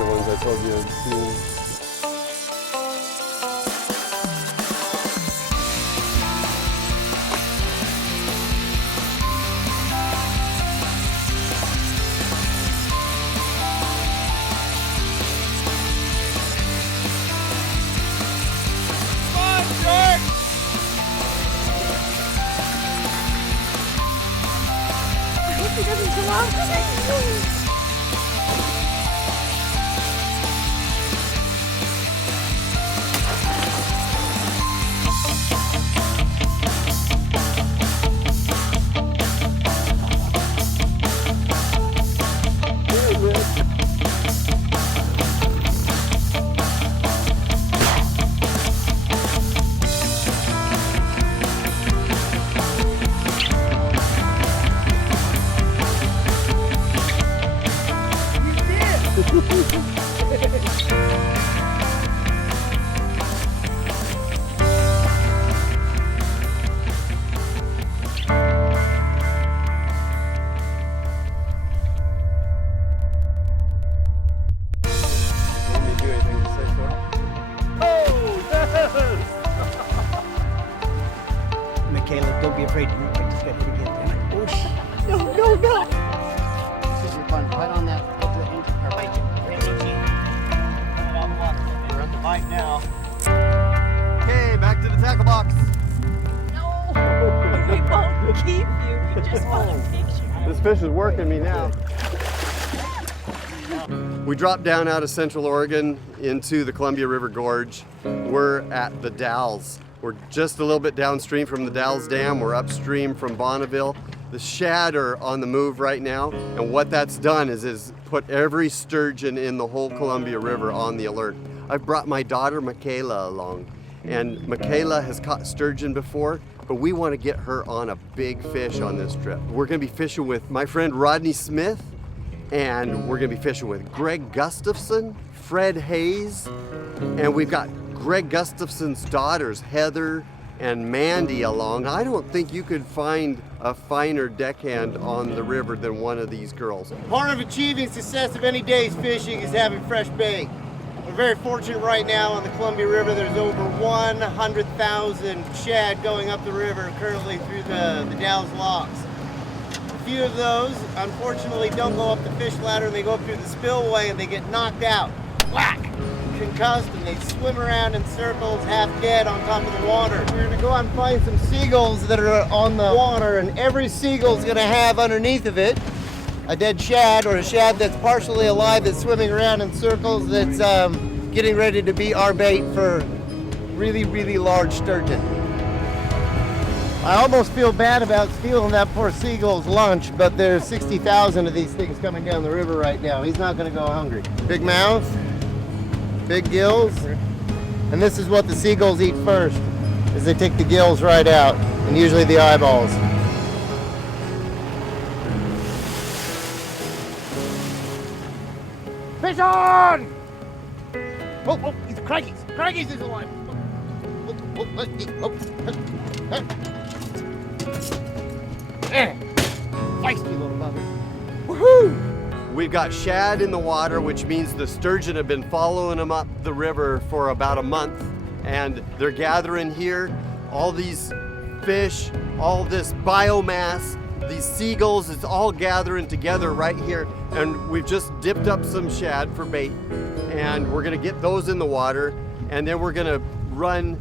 the ones I told you I'd seen. He doesn't come off. Michaela, don't be afraid. I just got hit again. Damn it. Oh, no. This is your fun. Right on that. Right. We're at the bite now. Okay, back to the tackle box. No, we won't keep you. We just want a picture. This fish is working me now. We dropped down out of Central Oregon into the Columbia River Gorge. We're at the Dalles. We're just a little bit downstream from the Dalles Dam. We're upstream from Bonneville. The shad are on the move right now, and what that's done is put every sturgeon in the whole Columbia River on the alert. I've brought my daughter Michaela along, and Michaela has caught sturgeon before, but we want to get her on a big fish on this trip. We're going to be fishing with my friend Rodney Smith, and we're going to be fishing with Greg Gustafson, Fred Hayes, and we've got Greg Gustafson's daughters, Heather and Mandy, along. I don't think you could find a finer deckhand on the river than one of these girls. Part of achieving success of any day's fishing is having fresh bait. We're very fortunate right now on the Columbia River. There's over 100,000 shad going up the river currently through the Dalles locks. A few of those, unfortunately, don't go up the fish ladder, and they go up through the spillway and they get knocked out. Whack! Concussed, and they swim around in circles half dead on top of the water. We're gonna go out and find some seagulls that are on the water, and every seagull's gonna have underneath of it a dead shad or a shad that's partially alive that's swimming around in circles that's getting ready to be our bait for really, really large sturgeon. I almost feel bad about stealing that poor seagull's lunch, but there's 60,000 of these things coming down the river right now. He's not gonna go hungry. Big mouth. Big gills, and this is what the seagulls eat first, is they take the gills right out, and usually the eyeballs. Fish on! Oh, he's Craigies. Craigies is alive. Feisty little bugger. Woohoo! We've got shad in the water, which means the sturgeon have been following them up the river for about a month, and they're gathering here. All these fish, all this biomass, these seagulls, it's all gathering together right here, and we've just dipped up some shad for bait, and we're gonna get those in the water, and then we're gonna run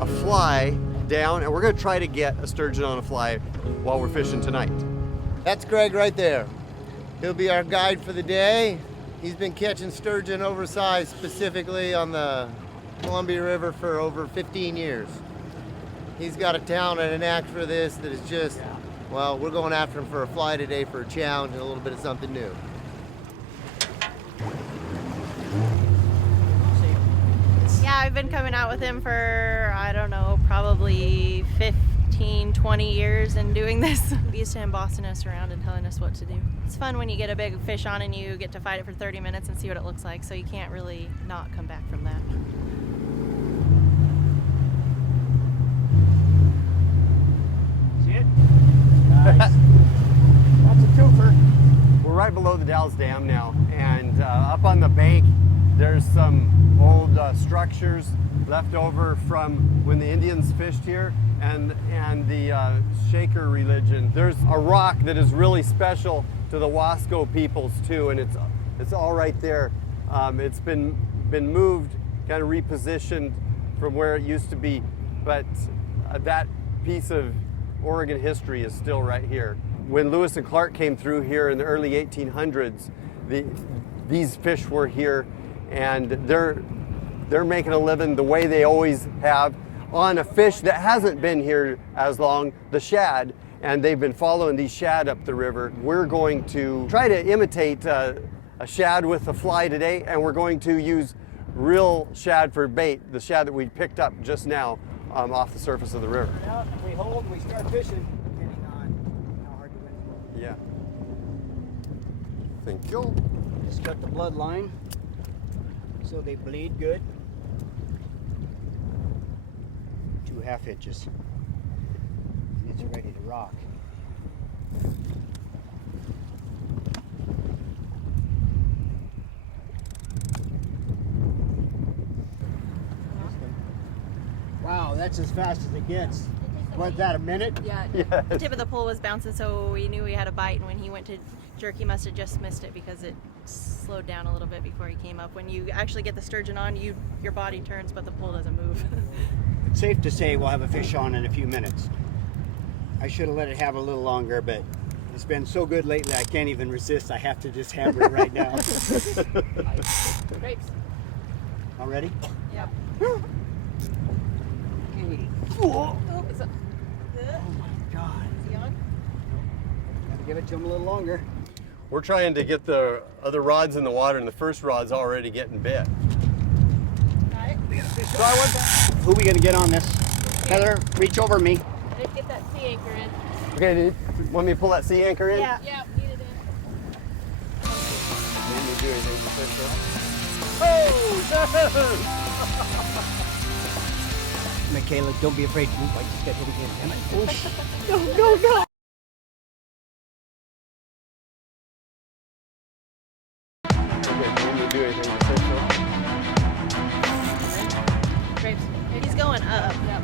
a fly down, and we're gonna try to get a sturgeon on a fly while we're fishing tonight. That's Greg right there. He'll be our guide for the day. He's been catching sturgeon oversized specifically on the Columbia River for over 15 years. He's got a talent and an knack for this that is just, well, we're going after him for a fly today for a challenge and a little bit of something new. Yeah, I've been coming out with him for, I don't know, probably 15, 20 years and doing this. We used to him bossing us around and telling us what to do. It's fun when you get a big fish on and you get to fight it for 30 minutes and see what it looks like, so you can't really not come back from that. See it? Nice. That's a twofer. We're right below the Dalles Dam now, and up on the bank there's some old structures left over from when the Indians fished here and the Shaker religion. There's a rock that is really special to the Wasco peoples too, and it's all right there. It's been moved, kind of repositioned from where it used to be, but that piece of Oregon history is still right here. When Lewis and Clark came through here in the early 1800s, these fish were here, and they're making a living the way they always have on a fish that hasn't been here as long, the shad, and they've been following these shad up the river. We're going to try to imitate a shad with a fly today, and we're going to use real shad for bait, the shad that we picked up just now off the surface of the river. If we hold, we start fishing, depending on how hard the wind's blowing. Yeah. Thank you. Just cut the blood line so they bleed good. 2 half hitches. It's ready to rock. Wow, that's as fast as it gets. What's that, a minute? Yeah. The tip of the pole was bouncing, so we knew we had a bite, and when he went to jerk, he must have just missed it because it slowed down a little bit before he came up. When you actually get the sturgeon on, your body turns, but the pole doesn't move. It's safe to say we'll have a fish on in a few minutes. I should have let it have a little longer, but it's been so good lately I can't even resist. I have to just hammer it right now. Grapes. All ready? Yep. Okay. Oh, is it? Oh my God. Is he on? Gotta give it to him a little longer. We're trying to get the other rods in the water, and the first rod's already getting bit. Got it? So I want that. Who are we gonna get on this? Heather, reach over me. Let's get that sea anchor in. Okay, dude, want me to pull that sea anchor in? Yeah. Yeah, need it in. Didn't you do anything to fish her? Michaela, don't be afraid to move. I just got hit again. Damn it. Oh, No. Okay, didn't you do anything to fish her? Grapes. He's going up. Yep.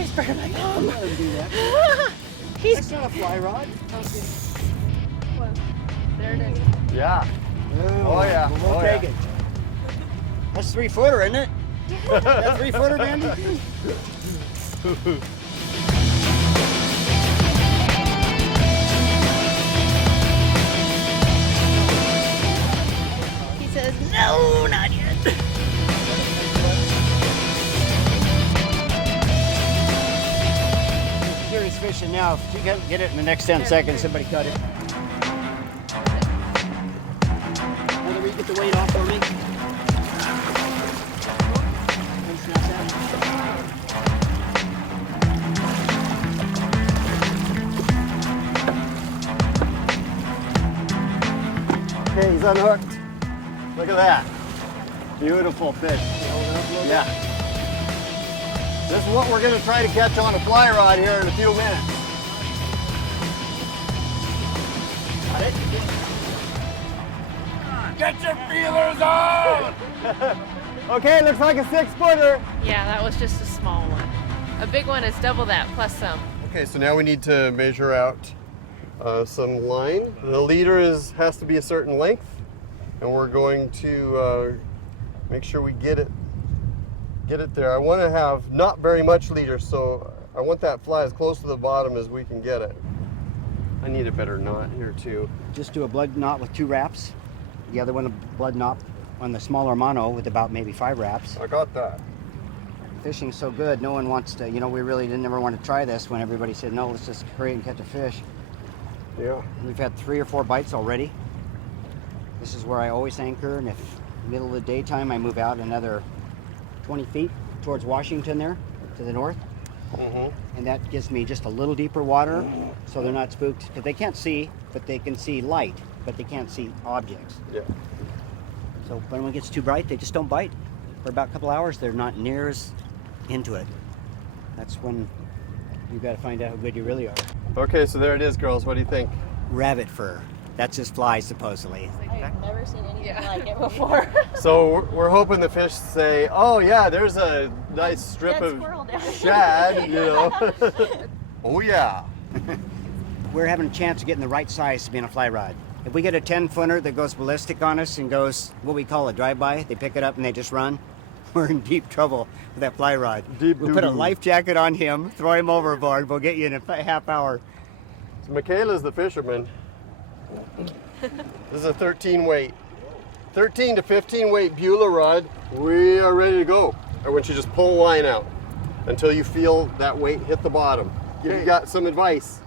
He's burning my thumb. Let him do that. That's not a fly rod. Well, there it is. Yeah. Oh, yeah. We'll Oh, take yeah. it. That's 3-footer, isn't it? That 3-footer, Mandy? He says, no, not yet. Gary's fishing now. If you can get it in the next 10 seconds, somebody cut it. Heather, will you get the weight off for me? Come snap that. Okay, he's unhooked. Look at that. Beautiful fish. Yeah. This is what we're going to try to catch on a fly rod here in a few minutes. Got it? Get your feelers on! Okay, looks like a 6-footer. Yeah, that was just a small one. A big one is double that plus some. Okay, so now we need to measure out some line. The leader has to be a certain length, and we're going to make sure we get it there. I want to have not very much leader, so I want that fly as close to the bottom as we can get it. I need a better knot here too. Just do a blood knot with 2 wraps. The other one a blood knot on the smaller mono with about maybe 5 wraps. I got that. Fishing's so good, no one wants to, we really didn't ever want to try this when everybody said, no, let's just hurry and catch a fish. Yeah. We've had 3 or 4 bites already. This is where I always anchor, and if middle of the daytime I move out another 20 feet towards Washington there, to the north. And that gives me just a little deeper water, so they're not spooked. Because they can't see, but they can see light, but they can't see objects. Yeah. So when it gets too bright, they just don't bite. For about a couple hours, they're not near as into it. That's when you got to find out how good you really are. Okay, so there it is, girls. What do you think? Rabbit fur. That's just flies, supposedly. I've never seen anything like it before. So we're hoping the fish say, "Oh yeah, there's a nice strip Dead squirrel down of here." shad," you know. Oh yeah. We're having a chance of getting the right size to be in a fly rod. If we get a 10-footer that goes ballistic on us and goes what we call a drive-by, they pick it up and they just run, we're in deep trouble with that fly rod. Deep We'll put a doo-doo. life jacket on him, throw him overboard, we'll get you in a half hour. So Michaela's the fisherman. This is a 13 weight. 13 to 15 weight Beulah rod. We are ready to go. I want you to just pull the line out until you feel that weight hit the bottom. Give you got some advice.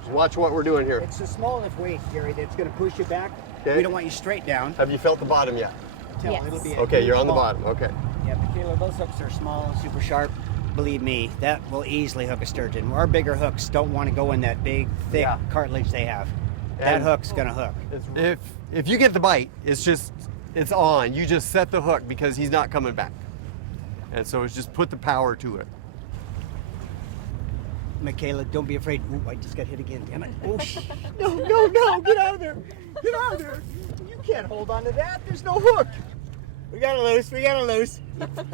Just watch what we're doing here. It's a small enough weight, Gary, that's going to push you back. Okay. We don't want you straight down. Have you felt the bottom yet? Tell Yes. it'll be Okay, you're on the small. bottom. Okay. Yeah, Michaela, those hooks are small and super sharp. Believe me, that will easily hook a sturgeon. Our bigger hooks don't want to go in that big, thick Yeah. cartilage they have. That And- hook's gonna hook. If you get the bite, it's on. You just set the hook because he's not coming back. And so it's just put the power to it. Michaela, don't be afraid. Ooh, I just got hit again. Damn it. Oh, no, get out of there. Get out of there. You can't hold on to that. There's no hook. We got to loose.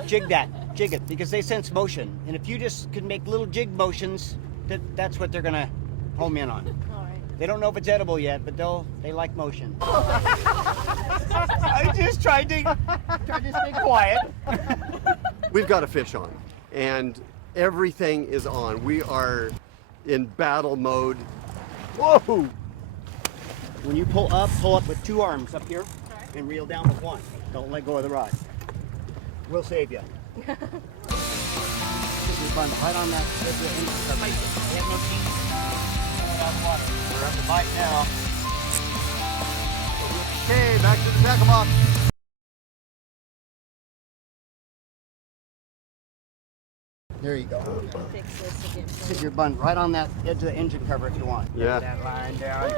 Jig it, because they sense motion. And if you just can make little jig motions, that's what they're going to home in on. All right. They don't know if it's edible yet, but they like motion. I just tried to stay quiet. We've got a fish on, and everything is on. We are in battle mode. Whoa! When you pull up with two arms up here and reel down with one. Don't let go of the rod. We'll save you. This is fun. Right on that. They have no teeth. Out of the water. We're at the bite now. Okay, back to the tackle box. There you go. Fix this again. Sit your bun right on that edge of the engine cover if you want. Yeah. Get that line down.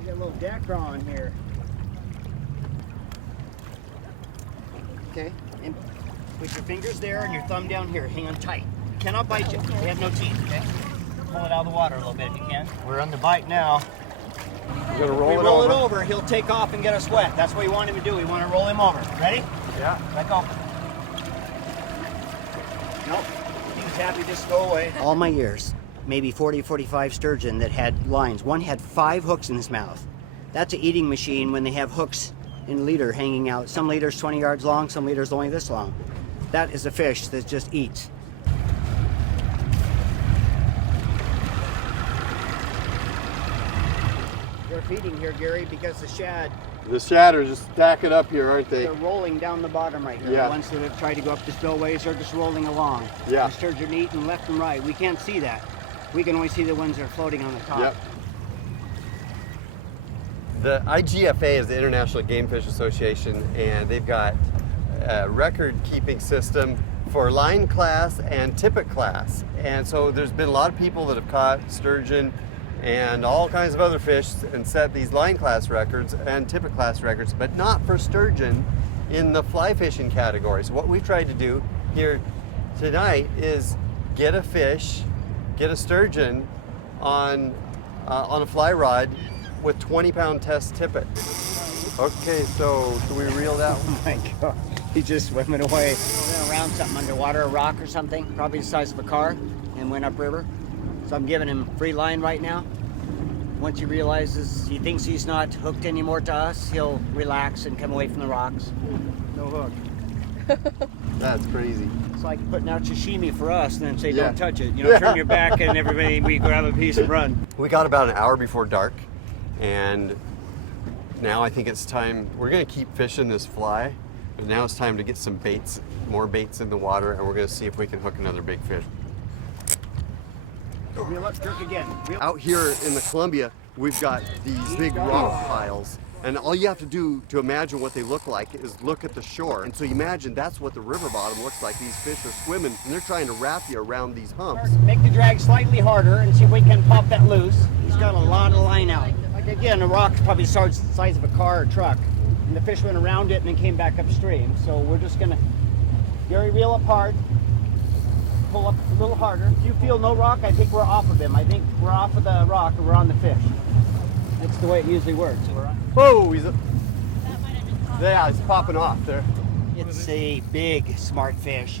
You got a little Dacron on here. Okay. And put your fingers there and your thumb down here. Hang on tight. Cannot bite you. They have no teeth. Okay. Pull it out of the water a little bit if you can. We're on the bite now. You're gonna We roll it roll over. it over, he'll take off and get us wet. That's what we want him to do. We want to roll him over. Ready? Yeah. Let go. Nope. He's happy just go away. All my years, maybe 40, 45 sturgeon that had lines. One had 5 hooks in his mouth. That's an eating machine when they have hooks in leader hanging out. Some leaders 20 yards long, some leaders only this long. That is a fish that just eats. They're feeding here, Gary, because the shad, The shad are just stacking up here, aren't they? they're rolling down the bottom right here. Yeah. The ones that have tried to go up the spillways are just rolling along. Yeah. The sturgeon eating left and right. We can't see that. We can only see the ones that are floating on the top. Yep. The IGFA is the International Game Fish Association, and they've got a record-keeping system for line class and tippet class. And so there's been a lot of people that have caught sturgeon and all kinds of other fish and set these line class records and tippet class records, but not for sturgeon in the fly fishing category. So what we've tried to do here tonight is get a fish, get a sturgeon on a fly rod with 20-pound test tippet. Okay, so do we reel that one? Oh my God. He's just swimming away. We're gonna round something underwater, a rock or something, probably the size of a car, and went upriver. So I'm giving him free line right now. Once he realizes he thinks he's not hooked anymore to us, he'll relax and come away from the rocks. No hook. That's crazy. It's like putting out sashimi for us and then say, Yeah. don't touch it. You know, turn your back and everybody, we grab a piece and run. We got about an hour before dark, and now I think it's time. We're gonna keep fishing this fly, but now it's time to get some baits, more baits in the water, and we're gonna see if we can hook another big fish. Reel up, jerk again. Reel. Out here in the Columbia, we've got these big rock piles, And all you have to do to imagine what they look like is look at the shore. And so you imagine that's what the river bottom looks like. These fish are swimming and they're trying to wrap you around these humps. Make the drag slightly harder and see if we can pop that loose. He's got a lot of line out. Like again, the rock's probably the size of a car or truck. And the fish went around it and then came back upstream. So we're just gonna, Gary, reel up hard. Pull up a little harder. If you feel no rock, I think we're off of him. I think we're off of the rock or we're on the fish. That's the way it usually works. Whoa, yeah, it's popping off there. It's a big, smart fish.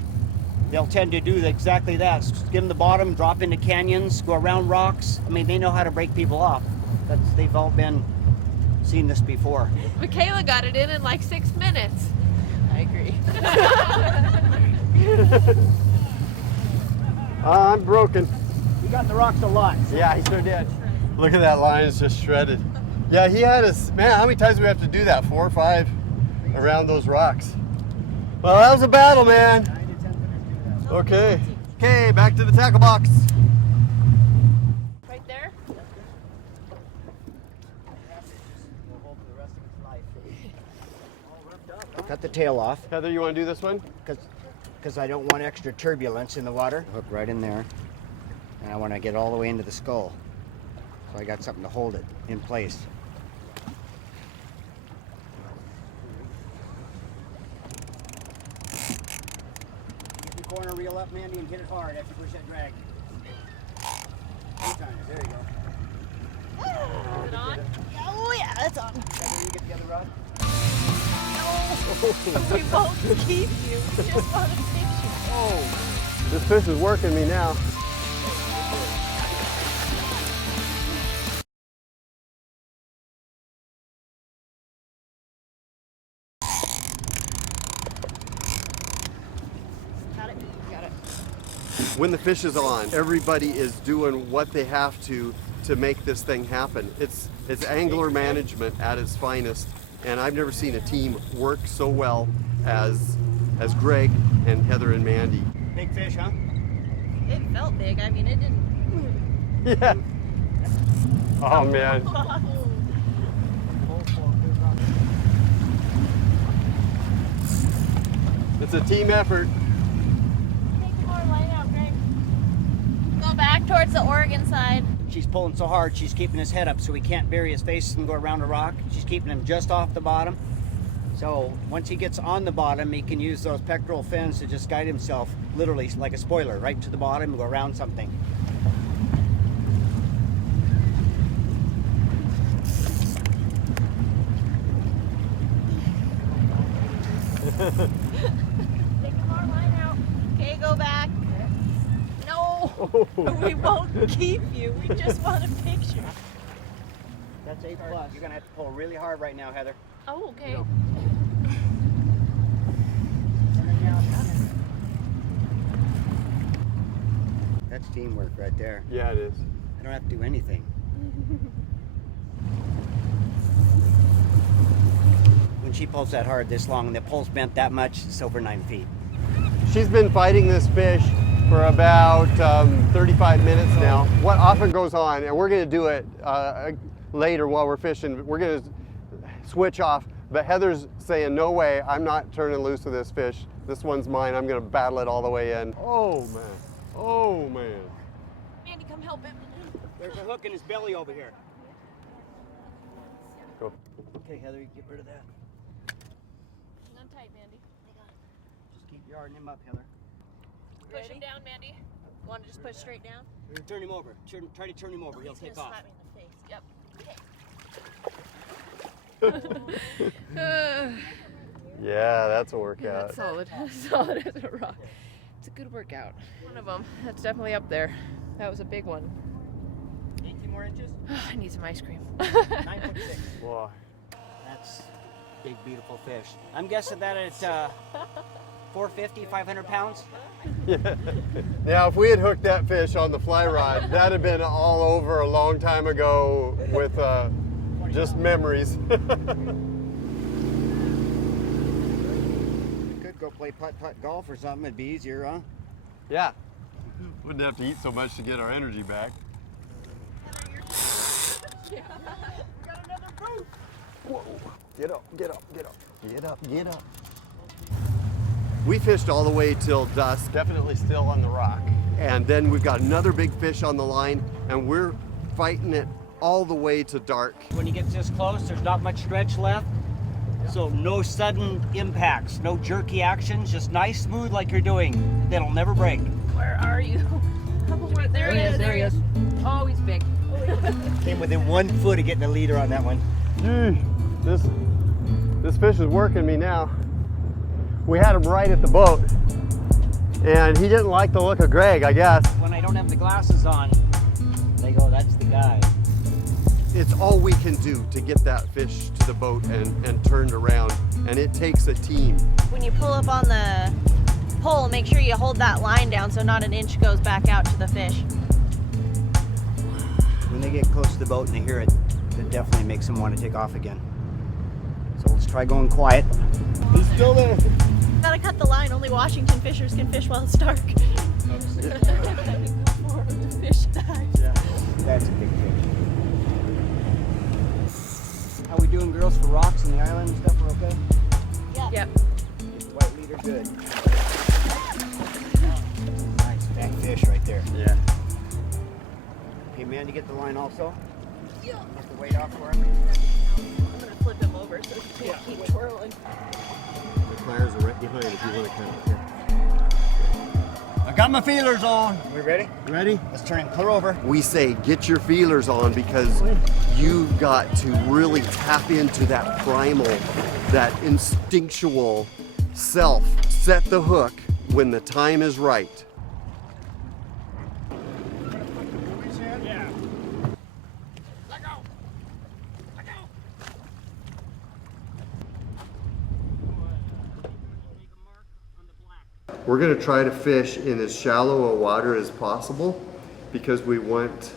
They'll tend to do exactly that. Skim the bottom, drop into canyons, go around rocks. I mean, they know how to break people off. They've all seen this before. Michaela got it in like 6 minutes. I agree. I'm broken. He got the rocks a lot. Yeah, he sure did. Look at that line, it's just shredded. Yeah, he had us, man, how many times do we have to do that? 4 or 5 around those rocks. Well, that was a battle, man. Okay. Okay, back to the tackle box. Right there? Cut the tail off Heather, you want to do this one? because I don't want extra turbulence in the water. Hook right in there. And I want to get all the way into the skull. So I got something to hold it in place. Keep the corner reel up, Mandy, and hit it hard after you push that drag. 2 times. There you go. Is it on? Oh yeah, it's on. Heather, you get the other rod. We won't keep you. We just want to fix you. Oh, This fish is working me now. Got it? Got it. When the fish is on, everybody is doing what they have to make this thing happen. It's angler management at its finest, and I've never seen a team work so well as Greg and Heather and Mandy. big fish, huh? It felt big. I mean, it didn't. Yeah. Oh man. It's a team effort. Take more line out, Greg. Go back towards the Oregon side. She's pulling so hard, she's keeping his head up so he can't bury his face and go around a rock. She's keeping him just off the bottom. So once he gets on the bottom, he can use those pectoral fins to just guide himself, literally like a spoiler, right to the bottom and go around something. Take more line out. Okay, go back. No, we won't keep you. We just want a picture. That's 8+. You're gonna have to pull really hard right now, Heather. Oh, okay. That's teamwork right there. Yeah, it is. I don't have to do anything. When she pulls that hard this long and the pole's bent that much, it's over 9 feet. She's been fighting this fish for about 35 minutes now. What often goes on, and we're going to do it later while we're fishing, we're going to switch off, but Heather's saying, no way, I'm not turning loose of this fish. This one's mine. I'm going to battle it all the way in. Oh, man. Oh, man. Mandy, come help him. There's a hook in his belly over here. Go. Okay, Heather, you get rid of that. Hang on tight, Mandy. Just keep yarding him up, Heather. Push him down, Mandy. Want to just push straight down? Turn him over. Try to turn him over. He'll He's take gonna off. slap me in the face. Yep. Yeah, that's a Yeah, workout. that's solid. Solid as a rock. It's a good workout. One of them. That's definitely up there. That was a big one. 18 more inches. I need some ice cream. 9.6. Wow. That's big, beautiful fish. I'm guessing that at 450, 500 pounds. Yeah. Now, if we had hooked that fish on the fly rod, that'd have been all over a long time ago with just memories. Could go play putt-putt golf or something. It'd be easier, huh? Yeah. Wouldn't have to eat so much to get our energy back. Whoa. Get up, get up, get up. Get up, get up. We fished all the way till dusk, Definitely still on the rock. and then we've got another big fish on the line, and we're fighting it all the way to dark. When you get this close, there's not much stretch left. So no sudden impacts, no jerky actions, just nice, smooth like you're doing. That'll never break. Where are you? There he is. There he is. Oh, he's big. Came within 1 foot of getting a leader on that one. This fish is working me now. We had him right at the boat, and he didn't like the look of Greg, I guess. When I don't have the glasses on, they go, that's the guy. It's all we can do to get that fish to the boat and turned around, and it takes a team. When you pull up on the pole, make sure you hold that line down so not an inch goes back out to the fish. When they get close to the boat and they hear it, it definitely makes them want to take off again. So let's try going quiet. He's still there. Gotta cut the line, only Washington fishers can fish while it's dark. Fish dies. That's a big fish. How we doing, girls, for rocks and the island and stuff? We're okay? Yep. White leader, good. Nice fat fish right there. Yeah. Okay, man, you get the line also? Yeah. Get the weight off for him. I'm gonna flip him over so he can't keep twirling. The pliers are right behind if you want to cut it. I got my feelers on. We ready? Ready? Let's turn clear over. We say get your feelers on because you've got to really tap into that primal, that instinctual self. Set the hook when the time is right. We're going to try to fish in as shallow a water as possible because we want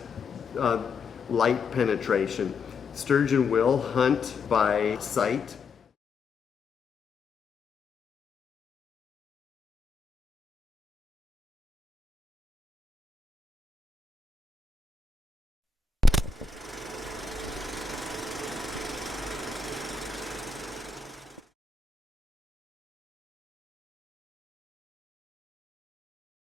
light penetration. Sturgeon will hunt by sight,